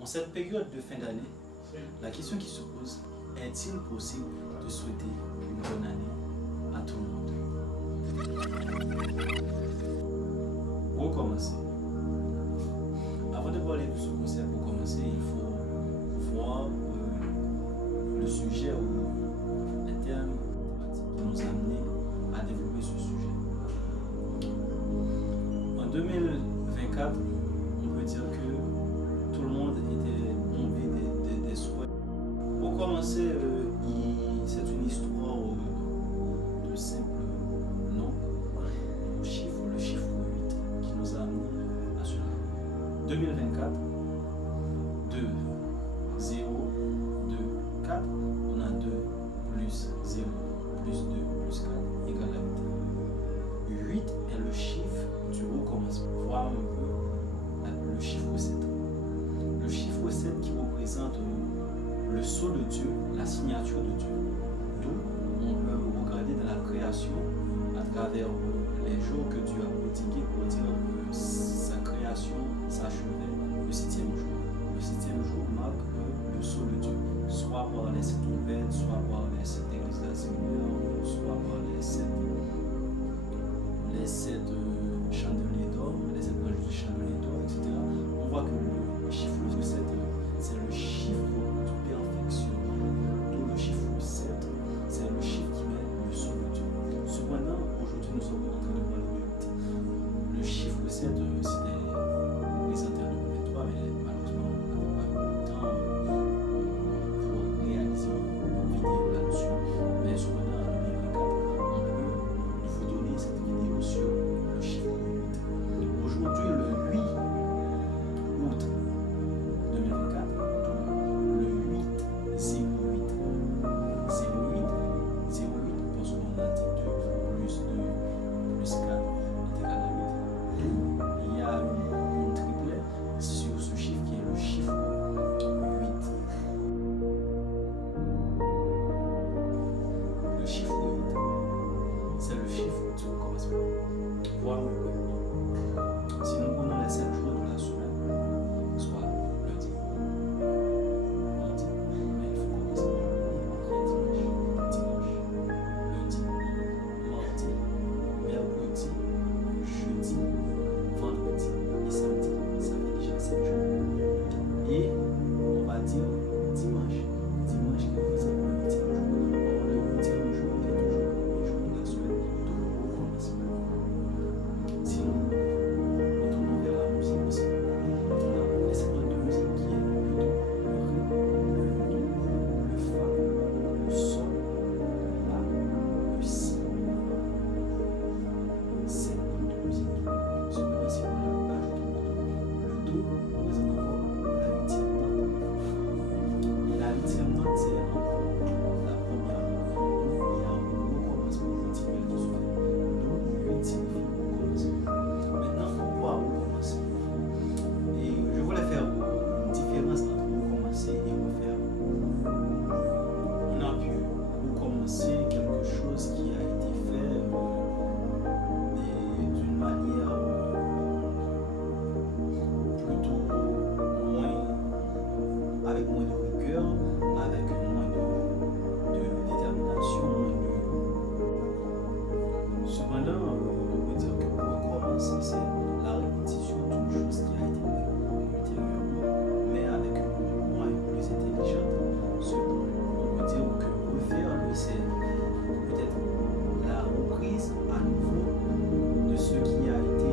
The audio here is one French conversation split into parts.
En cette période de fin d'année, la question qui se pose, est-il possible de souhaiter une bonne année à tout le monde? Recommencer. Avant de parler de ce concept, pour commencer, il faut voir le sujet ou les termes qui nous ont amenés à développer ce sujet. En 2024, on peut dire que tout le monde était tombé des souhaits. Pour commencer, c'est une histoire de simple nom, le chiffre 8 qui nous a amené à cela. 2024, 2, 0, 2, 4, on a 2 plus 0 plus 2 plus 4 égale à 8. 8 est le chiffre du recommencement. Voir un peu le chiffre 7. Le chiffre 7 qui représente le sceau de Dieu, la signature de Dieu. D'où on peut regarder dans la création à travers les jours que Dieu a prodigués pour dire que sa création s'achevait le 7e jour. Le 7e jour marque le sceau de Dieu, soit par les 7 trompettes, soit par les 7 églises d'Assemblée, soit par les 7 chandeliers d'or, les 7 pages du chandelier d'or, etc. On voit que le chiffre 7, c'est le chiffre de perfection. D'où le chiffre 7, c'est le chiffre qui met le sceau de Dieu. Cependant, aujourd'hui, nous sommes en train de parler de 8. Le chiffre 7, c'était présenté en 2023, mais malheureusement, on n'a pas eu le temps pour réaliser une vidéo là-dessus. Mais cependant, en 2024, il faut donner cette vidéo sur le chiffre 8. Aujourd'hui, le 8 août 2024, le 8 08 08 parce qu'on a dit 2 plus 2 plus 4 est égal à 8. Il y a une triplet sur ce chiffre qui est le chiffre 8. Le chiffre 8, c'est le chiffre du recommencement. Voir le code. Si nous prenons les 7 jours de la semaine, soit lundi, mardi, mais il faut commencer par lundi, dimanche, lundi, mardi, mercredi, jeudi, vendredi et samedi. Ça fait déjà 7 jours. Et on va dire dimanche qui représente le 8e jour. Le 8e jour est toujours le premier jour de la semaine, de recommencement. Sinon, retournons vers la musique aussi. On a les segments de musique qui est le do, le ré, le fa, le sol, la, le si. Segments de musique. Cependant, si on ajoute le do représente encore la 8e note. Et la 8e note, c'est la première note. Donc, il y a un recommencement continuel du soir. Donc, 8 signifie recommencement. Maintenant, pourquoi recommencer? Et je voulais faire une différence entre recommencer et refaire. On a pu recommencer quelque chose qui a été fait d'une manière plutôt avec moins de rigueur, avec moins de détermination. Cependant, on peut dire que recommencer, c'est la répétition d'une chose qui a été faite ultérieurement, mais avec une moyen plus intelligente. On peut dire que refaire, lui, c'est peut-être la reprise à nouveau de ce qui a été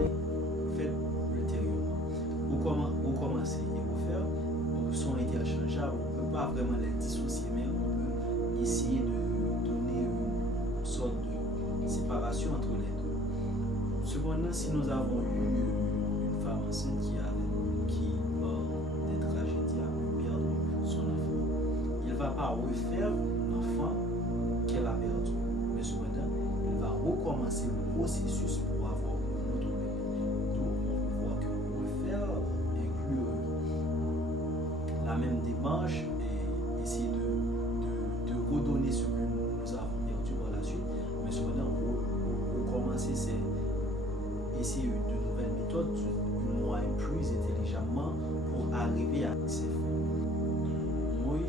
fait ultérieurement. Recommencer et refaire sont interchangeables. On ne peut pas vraiment les dissocier, mais on peut essayer de donner une sorte de séparation entre les deux. Cependant, si nous avons eu une femme enceinte qui par des tragédies, a perdu son enfant, il ne va pas refaire l'enfant qu'elle a perdu, mais cependant, il va recommencer le processus pour avoir un autre bébé. Donc, on peut voir que refaire inclut la même démarche et essayer de redonner ce que nous avons perdu par la suite, mais cependant, recommencer, c'est essayer de nouvelles méthodes, une moyen plus intelligemment pour arriver à ces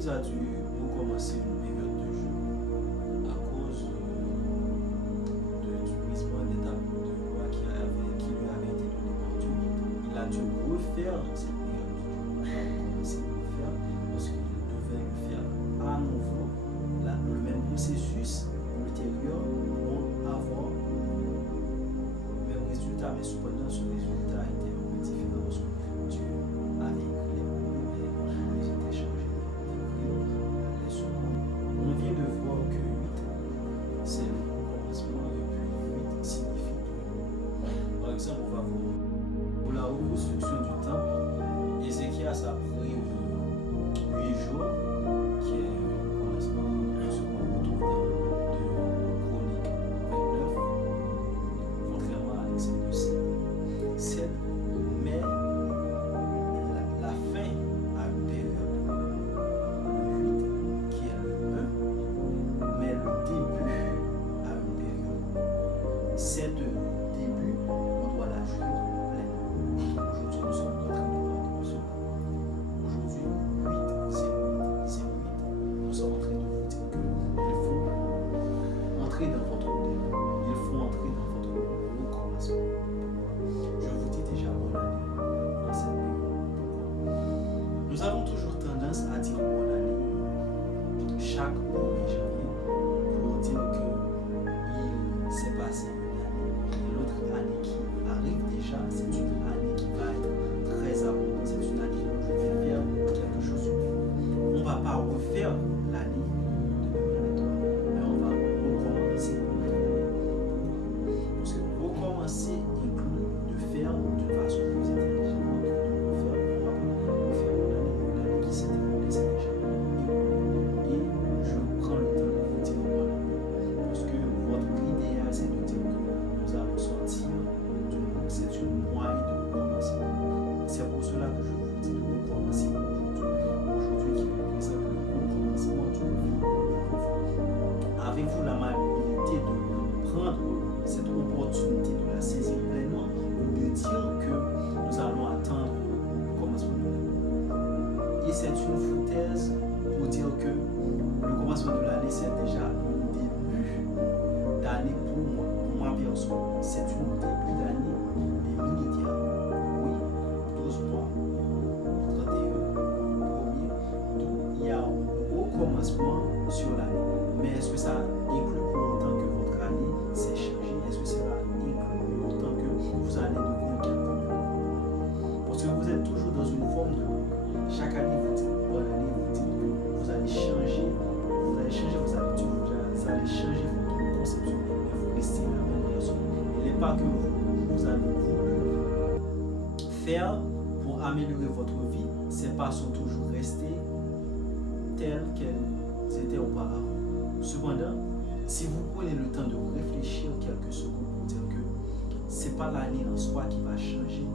l'entreprise a dû recommencer une période de jeu à cause du brisement d'étape de loi qui lui avait été donné par Dieu. Il a dû refaire cette période de jeu. Il a recommencé à le faire parce qu'il devait le faire à nouveau, le même processus ultérieur pour avoir le même résultat, mais cependant ce résultat était un peu différent parce que Dieu avait écrit les premiers, mais ils étaient chargés d'écrire les seconds. On vient de voir que 8, c'est le commencement, et puis 8 signifie plus. Par exemple, on va voir pour la reconstruction du temple, Ézéchias a pris 8 jours, qui est le commencement de ce qu'on retrouve dans Chroniques 29, contrairement à l'exemple de 7. Mais la fin a une période, le 8 qui est le 1, mais le début a une période. Cette début, on doit la jouer pleinement. Aujourd'hui, nous sommes en train de parler de cela. Aujourd'hui, 8, nous sommes en train de vous dire qu'il faut entrer dans votre début. Il faut entrer dans votre recommencement. Je vous dis déjà bonne année dans cette période. Pourquoi? Nous avons toujours tendance à dire bonne année chaque 1er janvier pour dire qu'il s'est passé une année et l'autre année qui arrive déjà, c'est une année qui va être très abondante. C'est une année où je vais faire quelque chose. On ne va pas refaire l'année de 2023, mais on va recommencer notre année. Parce que recommencer inclut de faire d'une façon plus intelligente que de refaire. On ne va pas refaire une année qui s'est écoulée, c'est déjà écoulé. Et je prends le temps de vous dire bonne année. Parce que votre idéal, c'est de dire que nous allons sortir c'est une moyen de recommencer. C'est pour cela que je vous dis de recommencer aujourd'hui qui représente le recommencement d'une vie. Avez-vous l'amabilité de prendre cette opportunité, de la saisir pleinement, ou de dire que nous allons attendre le commencement de l'année? Et c'est une foutaise pour dire que le commencement de l'année, c'est déjà un début d'année pour moi perso. C'est un début d'année immédiat. Oui, 12 mois, 31, 1er, il y a un recommencement sur l'année. Mais est-ce que ça inclut pour autant que votre année s'est changée? Est-ce que cela inclut pour autant que vous allez devenir quelqu'un de nouveau? Parce que vous êtes toujours dans une forme de chaque année, vous dites bonne année, vous dites que vous allez changer vos habitudes, vous allez changer votre conception, mais vous restez la même personne. Il n'est pas que vous avez voulu faire pour améliorer votre vie, ces pas sont toujours restés telles qu'elles étaient auparavant. Cependant, si vous prenez le temps de réfléchir quelques secondes pour dire que ce n'est pas l'année en soi qui va changer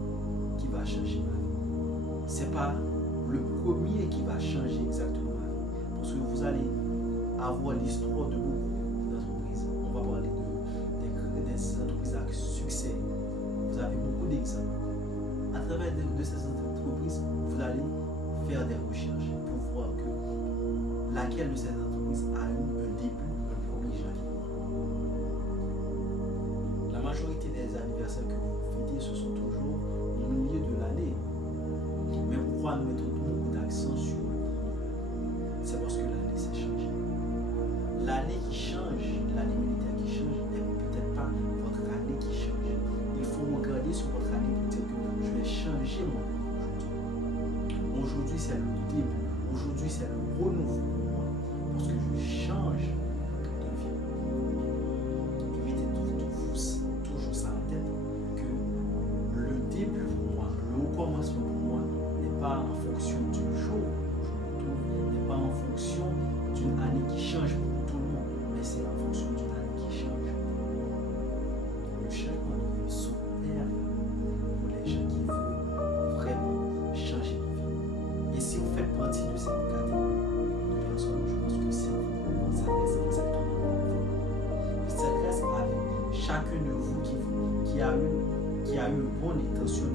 ma vie. Ce n'est pas le premier qui va changer exactement ma vie. Parce que vous allez avoir l'histoire de beaucoup d'entreprises. On va parler des entreprises à succès. Vous avez beaucoup d'exemples. À travers de ces entreprises, vous allez faire des recherches pour voir que laquelle de ces entreprises a eu un début, un premier janvier. La majorité des anniversaires que vous fêtez, ce sont toujours au milieu de l'année. Mais pourquoi nous mettons beaucoup d'accent sur le premier? C'est parce que l'année s'est changée. L'année qui change, l'année militaire qui change, n'est peut-être pas votre année qui change. Il faut regarder sur votre année pour dire que je vais changer mon année aujourd'hui. Aujourd'hui, c'est le début. Aujourd'hui, c'est le renouveau pour moi. Parce que je change de vie. Et mettez toujours ça en tête que le début pour moi, le recommencement pour moi, n'est pas en fonction du jour où je me trouve, n'est pas en fonction d'une année qui change pour tout le monde, mais c'est en fonction d'une année qui change. Le changement de vie s'opère pour les gens qui veulent vraiment changer de vie. Et si vous faites partie de cette catégorie de personnes, je pense que cette vidéo s'adresse exactement à vous. Il s'adresse avec chacun de vous qui a eu une bonne intention de